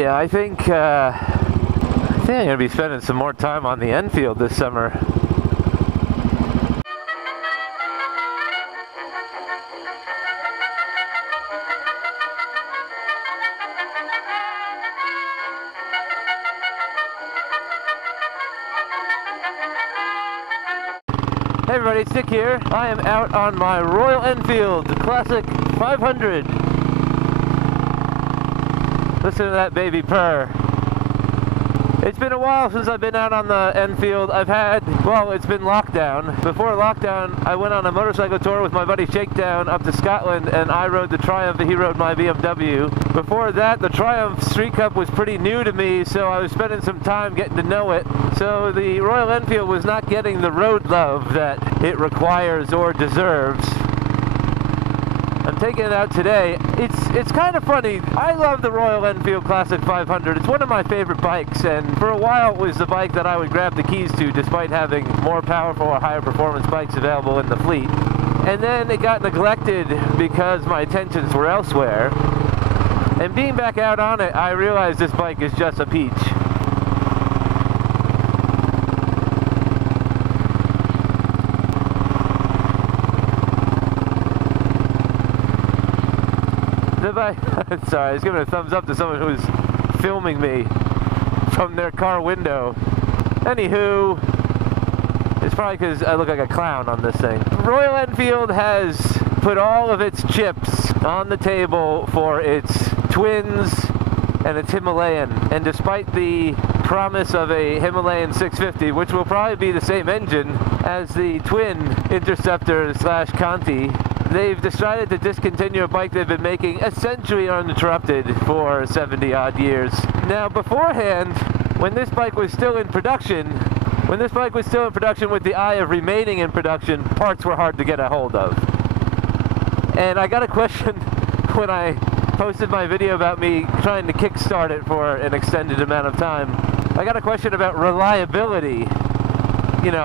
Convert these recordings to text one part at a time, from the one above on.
Yeah, I think I'm gonna be spending some more time on the Enfield this summer. Hey everybody, it's Nick here. I am out on my Royal Enfield Classic 500. Listen to that baby purr. It's been a while since I've been out on the Enfield. It's been lockdown. Before lockdown, I went on a motorcycle tour with my buddy Shakedown up to Scotland, and I rode the Triumph and he rode my BMW. Before that, the Triumph Street Cup was pretty new to me, so I was spending some time getting to know it. So the Royal Enfield was not getting the road love that it requires or deserves. I'm taking it out today. It's kind of funny. I love the Royal Enfield Classic 500. It's one of my favorite bikes, and for a while it was the bike that I would grab the keys to despite having more powerful or higher performance bikes available in the fleet. And then it got neglected because my attentions were elsewhere. And being back out on it, I realized this bike is just a peach. Sorry, I was giving a thumbs up to someone who's filming me from their car window. Anywho, it's probably because I look like a clown on this thing. Royal Enfield has put all of its chips on the table for its twins and its Himalayan. And despite the promise of a Himalayan 650, which will probably be the same engine as the twin Interceptor / Conti, they've decided to discontinue a bike they've been making essentially uninterrupted for 70 odd years. Now beforehand, when this bike was still in production with the eye of remaining in production, parts were hard to get a hold of. And I got a question when I posted my video about me trying to kickstart it for an extended amount of time. I got a question about reliability. You know,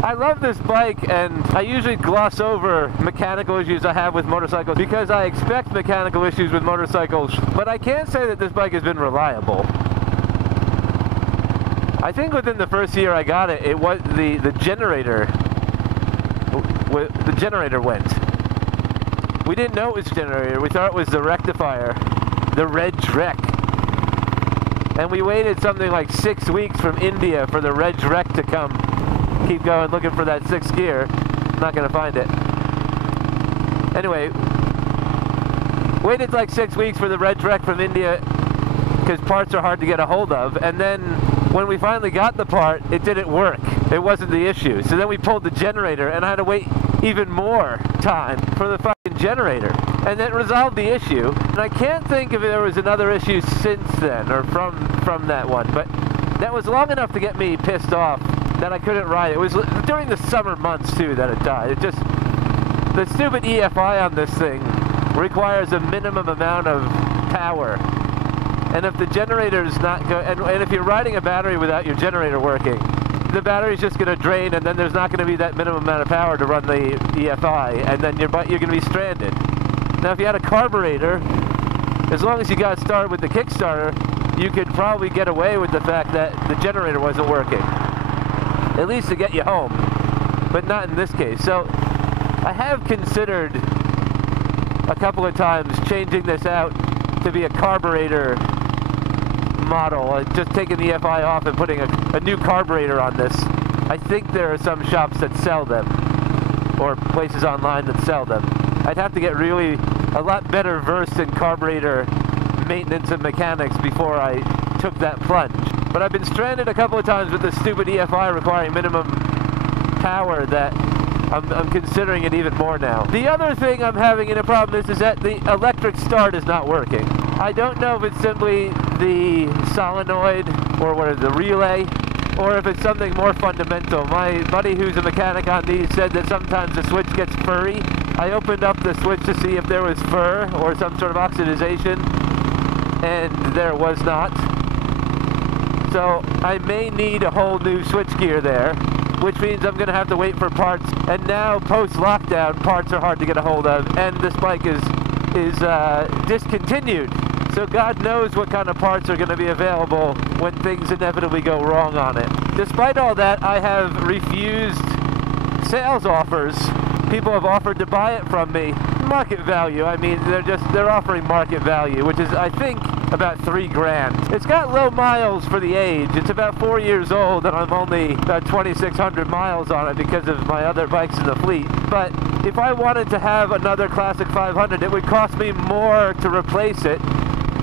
I love this bike, and I usually gloss over mechanical issues I have with motorcycles because I expect mechanical issues with motorcycles, but I can't say that this bike has been reliable. I think within the first year I got it, it was the generator went. We didn't know it was the generator. We thought it was the rectifier, the reg rec. And we waited something like 6 weeks from India for the reg rec to come. Keep going looking for that 6th gear. Not gonna find it. Anyway, waited like 6 weeks for the reg rec from India because parts are hard to get a hold of, and then when we finally got the part, it didn't work. It wasn't the issue. So then we pulled the generator, and I had to wait even more time for the fucking generator, and that resolved the issue. And I can't think if there was another issue since then, or from that one, but that was long enough to get me pissed off that I couldn't ride it. It was during the summer months too that it died. It just, the stupid EFI on this thing requires a minimum amount of power. And if the generator's not go, and if you're riding a battery without your generator working, the battery's just going to drain, and then there's not going to be that minimum amount of power to run the EFI, and then you're going to be stranded. Now if you had a carburetor, as long as you got started with the Kickstarter, you could probably get away with the fact that the generator wasn't working. At least to get you home, but not in this case. So I have considered a couple of times changing this out to be a carburetor model, just taking the EFI off and putting a new carburetor on this. I think there are some shops that sell them, or places online that sell them. I'd have to get really a lot better versed in carburetor maintenance and mechanics before I took that plunge. But I've been stranded a couple of times with this stupid EFI requiring minimum power that I'm considering it even more now. The other thing I'm having in a problem is that the electric start is not working. I don't know if it's simply the solenoid or what is the relay, or if it's something more fundamental. My buddy who's a mechanic on these said that sometimes the switch gets furry. I opened up the switch to see if there was fur or some sort of oxidization, and there was not. So I may need a whole new switchgear there, which means I'm going to have to wait for parts. And now, post-lockdown, parts are hard to get a hold of, and this bike is discontinued. So God knows what kind of parts are going to be available when things inevitably go wrong on it. Despite all that, I have refused sales offers. People have offered to buy it from me. Market value, I mean, they're offering market value, which is, I think, about $3 grand. It's got low miles for the age. It's about 4 years old, and I'm only about 2,600 miles on it because of my other bikes in the fleet. But if I wanted to have another Classic 500, it would cost me more to replace it,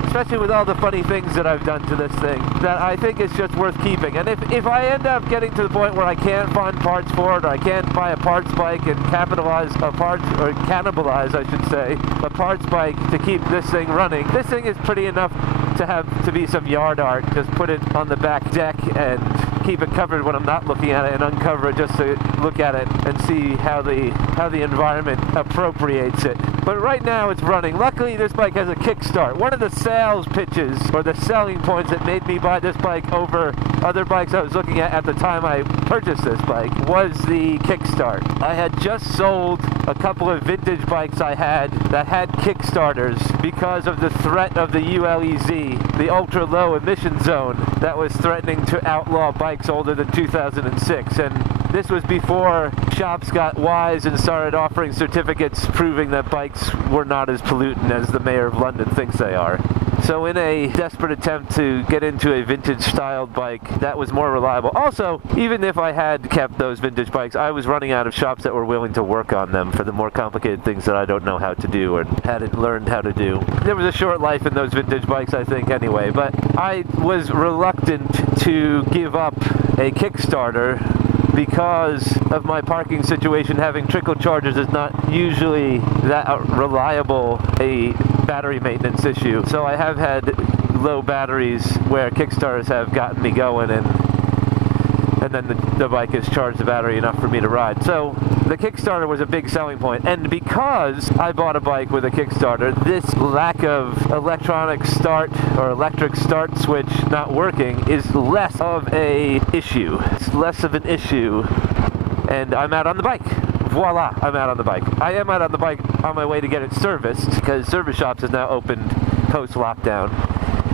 especially with all the funny things that I've done to this thing, that I think it's just worth keeping. And if I end up getting to the point where I can't find parts for it, or I can't buy a parts bike and capitalize a parts, or cannibalize, I should say, a parts bike to keep this thing running, this thing is pretty enough to have to be some yard art. Just put it on the back deck and keep it covered when I'm not looking at it, and uncover it just to look at it and see how the environment appropriates it. But right now it's running. Luckily this bike has a kickstart. One of the sales pitches, or the selling points that made me buy this bike over other bikes I was looking at the time I purchased this bike, was the kickstart. I had just sold a couple of vintage bikes I had that had kickstarters because of the threat of the ULEZ, the ultra low emission zone, that was threatening to outlaw bikes older than 2006. And this was before shops got wise and started offering certificates proving that bikes were not as pollutant as the mayor of London thinks they are. So in a desperate attempt to get into a vintage styled bike that was more reliable. Also, even if I had kept those vintage bikes, I was running out of shops that were willing to work on them for the more complicated things that I don't know how to do or hadn't learned how to do. There was a short life in those vintage bikes, I think, anyway, but I was reluctant to give up a Kickstarter because of my parking situation. Having trickle chargers is not usually that reliable a battery maintenance issue. So I have had low batteries where Kickstarters have gotten me going, and then the bike has charged the battery enough for me to ride. So the Kickstarter was a big selling point. And because I bought a bike with a Kickstarter, this lack of electronic start or electric start switch not working is less of a issue. It's less of an issue. And I'm out on the bike. Voila, I'm out on the bike. I am out on the bike on my way to get it serviced, because service shops is now opened post-lockdown.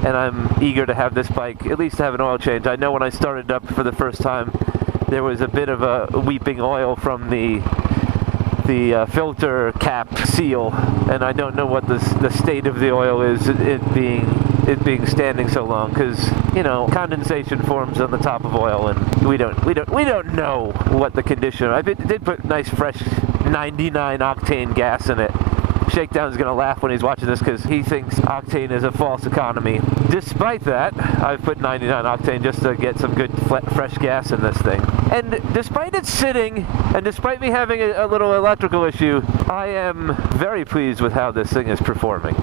And I'm eager to have this bike, at least to have an oil change. I know when I started it up for the first time, there was a bit of a weeping oil from the filter cap seal, and I don't know what the state of the oil is, it being standing so long, because, you know, condensation forms on the top of oil, and we don't know what the condition. I did put nice fresh 99 octane gas in it. Shakedown's gonna laugh when he's watching this because he thinks octane is a false economy. Despite that, I've put 99 octane just to get some good fresh gas in this thing. And despite it sitting, and despite me having a little electrical issue, I am very pleased with how this thing is performing.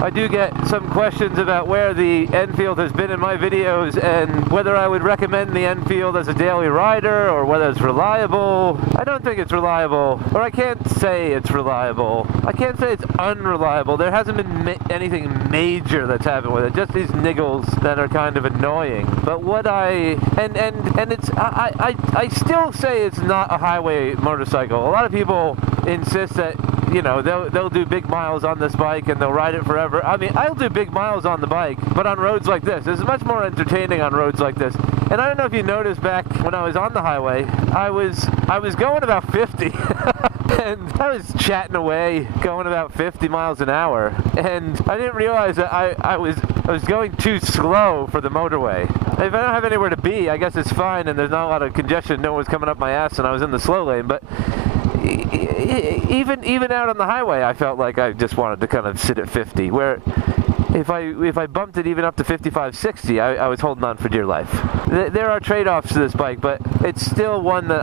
I do get some questions about where the Enfield has been in my videos and whether I would recommend the Enfield as a daily rider or whether it's reliable. I don't think it's reliable, or I can't say it's reliable. I can't say it's unreliable. There hasn't been anything major that's happened with it, just these niggles that are kind of annoying. But what I still say it's not a highway motorcycle. A lot of people insist that, you know, they'll do big miles on this bike and they'll ride it forever. I mean, I'll do big miles on the bike, but on roads like this. It's much more entertaining on roads like this. And I don't know if you noticed back when I was on the highway, I was going about 50. And I was chatting away, going about 50 miles an hour. And I didn't realize that I was going too slow for the motorway. If I don't have anywhere to be, I guess it's fine and there's not a lot of congestion. No one's coming up my ass and I was in the slow lane. But even out on the highway, I felt like I just wanted to kind of sit at 50, where if I bumped it even up to 55, 60, I was holding on for dear life. There are trade-offs to this bike, but it's still one that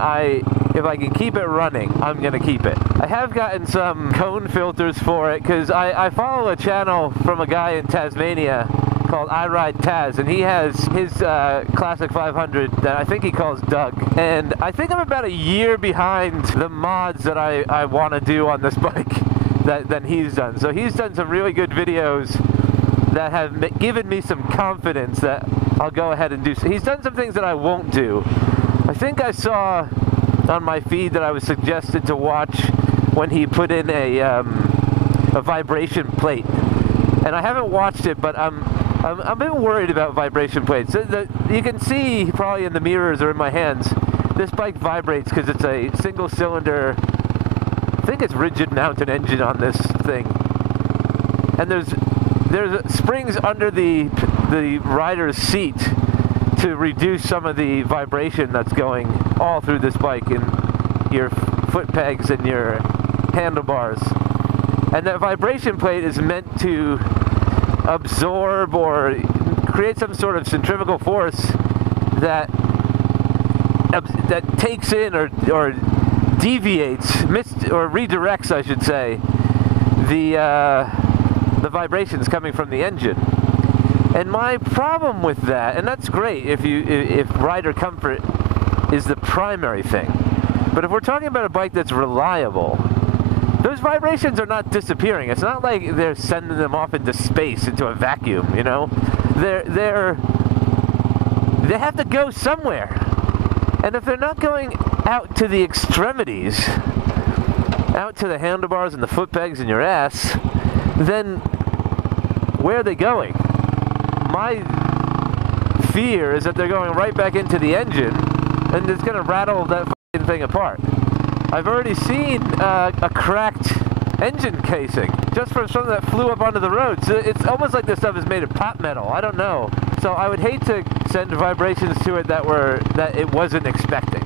if I can keep it running, I'm going to keep it. I have gotten some cone filters for it, because I follow a channel from a guy in Tasmania called I Ride Taz, and he has his Classic 500 that I think he calls Doug. And I think I'm about a year behind the mods that I want to do on this bike than he's done. So he's done some really good videos that have given me some confidence that I'll go ahead and do. He's done some things that I won't do. I think I saw on my feed that I was suggested to watch when he put in a vibration plate. And I haven't watched it, but I'm a bit worried about vibration plates. You can see probably in the mirrors or in my hands, this bike vibrates because it's a single cylinder, I think it's rigid mounted engine on this thing. And there's springs under the rider's seat to reduce some of the vibration that's going all through this bike in your foot pegs and your handlebars. And that vibration plate is meant to absorb or create some sort of centrifugal force that takes in or deviates, or redirects, I should say, the vibrations coming from the engine. And my problem with that, and that's great if rider comfort is the primary thing, but if we're talking about a bike that's reliable, those vibrations are not disappearing. It's not like they're sending them off into space, into a vacuum, you know? They have to go somewhere. And if they're not going out to the extremities, out to the handlebars and the foot pegs and your ass, then where are they going? My fear is that they're going right back into the engine, and it's going to rattle that fucking thing apart. I've already seen a cracked engine casing just from something that flew up onto the road. So it's almost like this stuff is made of pot metal. I don't know. So I would hate to send vibrations to it that it wasn't expecting.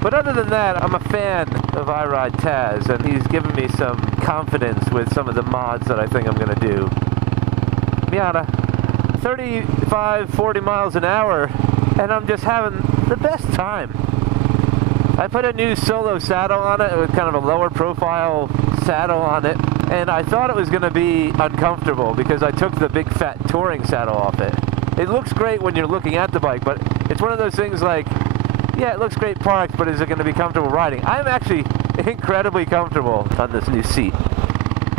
But other than that, I'm a fan of iRide Taz, and he's given me some confidence with some of the mods that I think I'm going to do. Miata, 35, 40 miles an hour, and I'm just having the best time. I put a new solo saddle on it with kind of a lower profile saddle on it, and I thought it was going to be uncomfortable because I took the big fat touring saddle off it. It looks great when you're looking at the bike, but it's one of those things like, yeah, it looks great parked, but is it going to be comfortable riding? I'm actually incredibly comfortable on this new seat.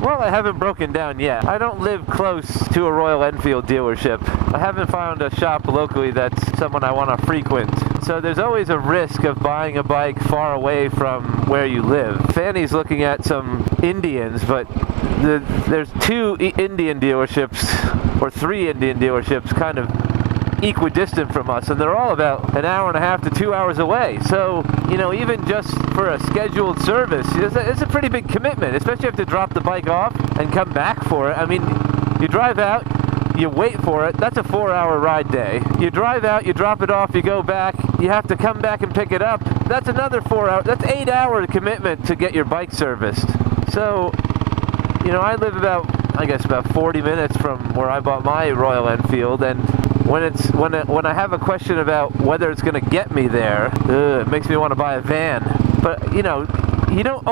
Well, I haven't broken down yet. I don't live close to a Royal Enfield dealership. I haven't found a shop locally that's someone I want to frequent. So there's always a risk of buying a bike far away from where you live. Fanny's looking at some Indians, but there's 2 Indian dealerships, or 3 Indian dealerships, kind of equidistant from us, and they're all about an hour and a half to 2 hours away. So, you know, even just for a scheduled service, it's a pretty big commitment, especially if you have to drop the bike off and come back for it. I mean, you drive out, you wait for it, that's a 4-hour ride day. You drive out, you drop it off, you go back, you have to come back and pick it up, that's another 4 hours, that's 8-hour commitment to get your bike serviced. So, you know, I live about 40 minutes from where I bought my Royal Enfield, and when I have a question about whether it's going to get me there, it makes me want to buy a van. But you know, you don't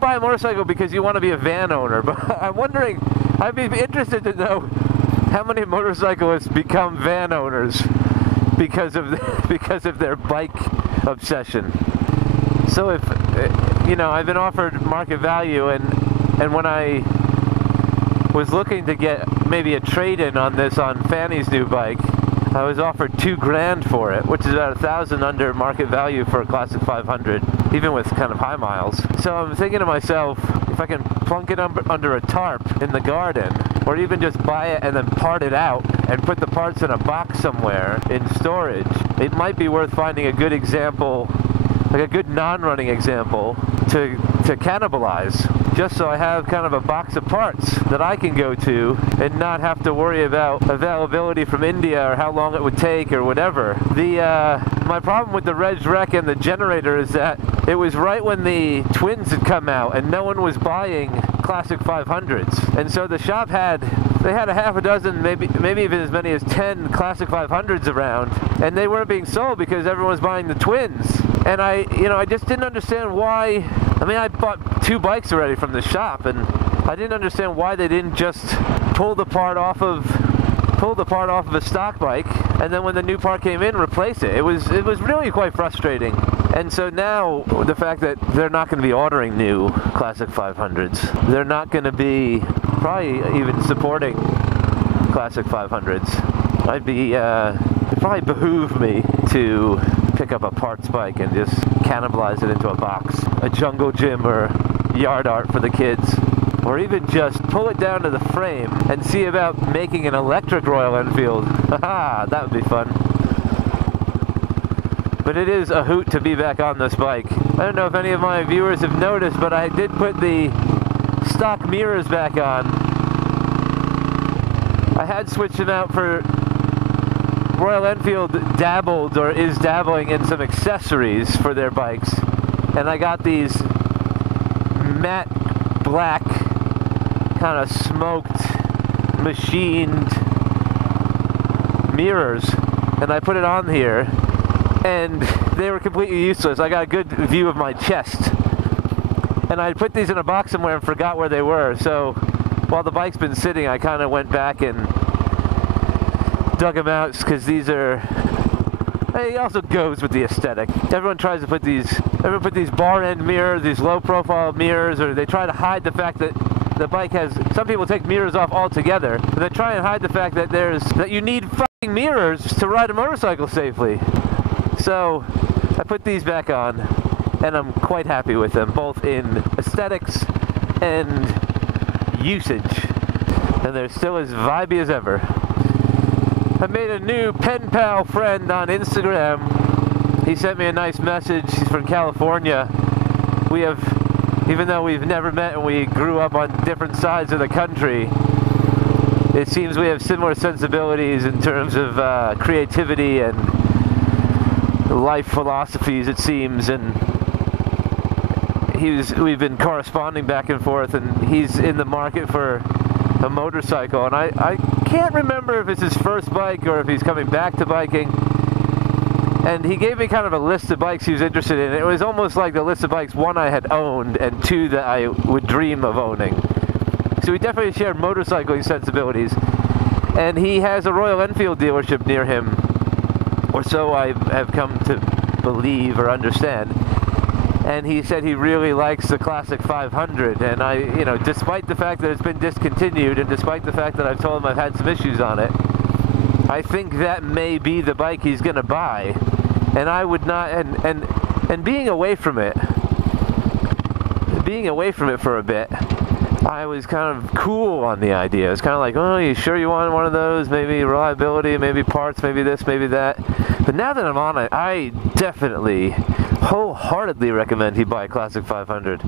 buy a motorcycle because you want to be a van owner. But I'm wondering, I'd be interested to know how many motorcyclists become van owners because of their bike obsession. So if you know, I've been offered market value, and when I was looking to get maybe a trade-in on Fanny's new bike, I was offered $2 grand for it, which is about $1,000 under market value for a Classic 500, even with kind of high miles. So I'm thinking to myself, if I can plunk it under a tarp in the garden, or even just buy it and then part it out and put the parts in a box somewhere in storage, it might be worth finding a good example, like a good non-running example to cannibalize, just so I have kind of a box of parts that I can go to and not have to worry about availability from India or how long it would take or whatever. My problem with the Reg Rec and the generator is that it was right when the twins had come out and no one was buying Classic 500s, and so the shop had a half a dozen, maybe even as many as 10 Classic 500s around, and they weren't being sold because everyone was buying the twins. And I just didn't understand why. I mean, I bought 2 bikes already from the shop, and I didn't understand why they didn't just pull the part off of a stock bike, and then when the new part came in, replace it. It was really quite frustrating. And so now, the fact that they're not going to be ordering new Classic 500s, they're not going to be probably even supporting Classic 500s. It'd probably behoove me to pick up a parts bike and just cannibalize it into a box, a jungle gym or yard art for the kids, or even just pull it down to the frame and see about making an electric Royal Enfield. Haha, that would be fun. But it is a hoot to be back on this bike. I don't know if any of my viewers have noticed, but I did put the stock mirrors back on. I had switched them out for Royal Enfield dabbled or is dabbling in some accessories for their bikes. And I got these matte black, kind of smoked, machined mirrors. And I put it on here. And they were completely useless. I got a good view of my chest. And I put these in a box somewhere and forgot where they were. So while the bike's been sitting, I kind of went back and dug them out because these are... It also goes with the aesthetic. Everyone tries to put these bar end mirrors, these low profile mirrors, or they try to hide the fact that the bike has... Some people take mirrors off altogether. And they try and hide the fact that you need fucking mirrors to ride a motorcycle safely. So I put these back on, and I'm quite happy with them, both in aesthetics and usage. And they're still as vibey as ever. I made a new pen pal friend on Instagram. He sent me a nice message. He's from California. Even though we've never met and we grew up on different sides of the country, it seems we have similar sensibilities in terms of creativity and life philosophies, it seems. And we've been corresponding back and forth, and he's in the market for a motorcycle, and I can't remember if it's his first bike or if he's coming back to biking. And he gave me kind of a list of bikes he was interested in. It was almost like the list of bikes, one I had owned and two that I would dream of owning. So we definitely shared motorcycling sensibilities. And he has a Royal Enfield dealership near him, or so I have come to believe or understand. And he said he really likes the Classic 500, and despite the fact that it's been discontinued, and despite the fact that I've told him I've had some issues on it, I think that may be the bike he's gonna buy. And I would not, and being away from it for a bit, I was kind of cool on the idea. It's kind of like, oh, you sure you want one of those? Maybe reliability, maybe parts, maybe this, maybe that. But now that I'm on it, I definitely, wholeheartedly recommend he buy a Classic 500.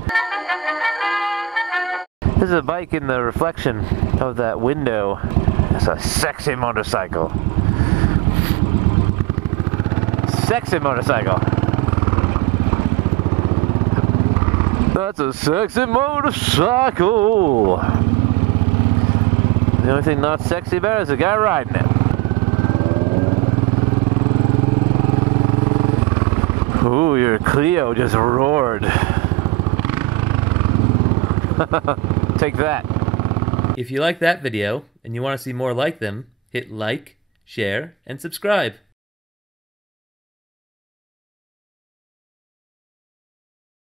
This is a bike in the reflection of that window. It's a sexy motorcycle. Sexy motorcycle. That's a sexy motorcycle. The only thing not sexy about it is the guy riding it. Ooh, your Clio just roared. Take that. If you like that video and you want to see more like them, hit like, share, and subscribe.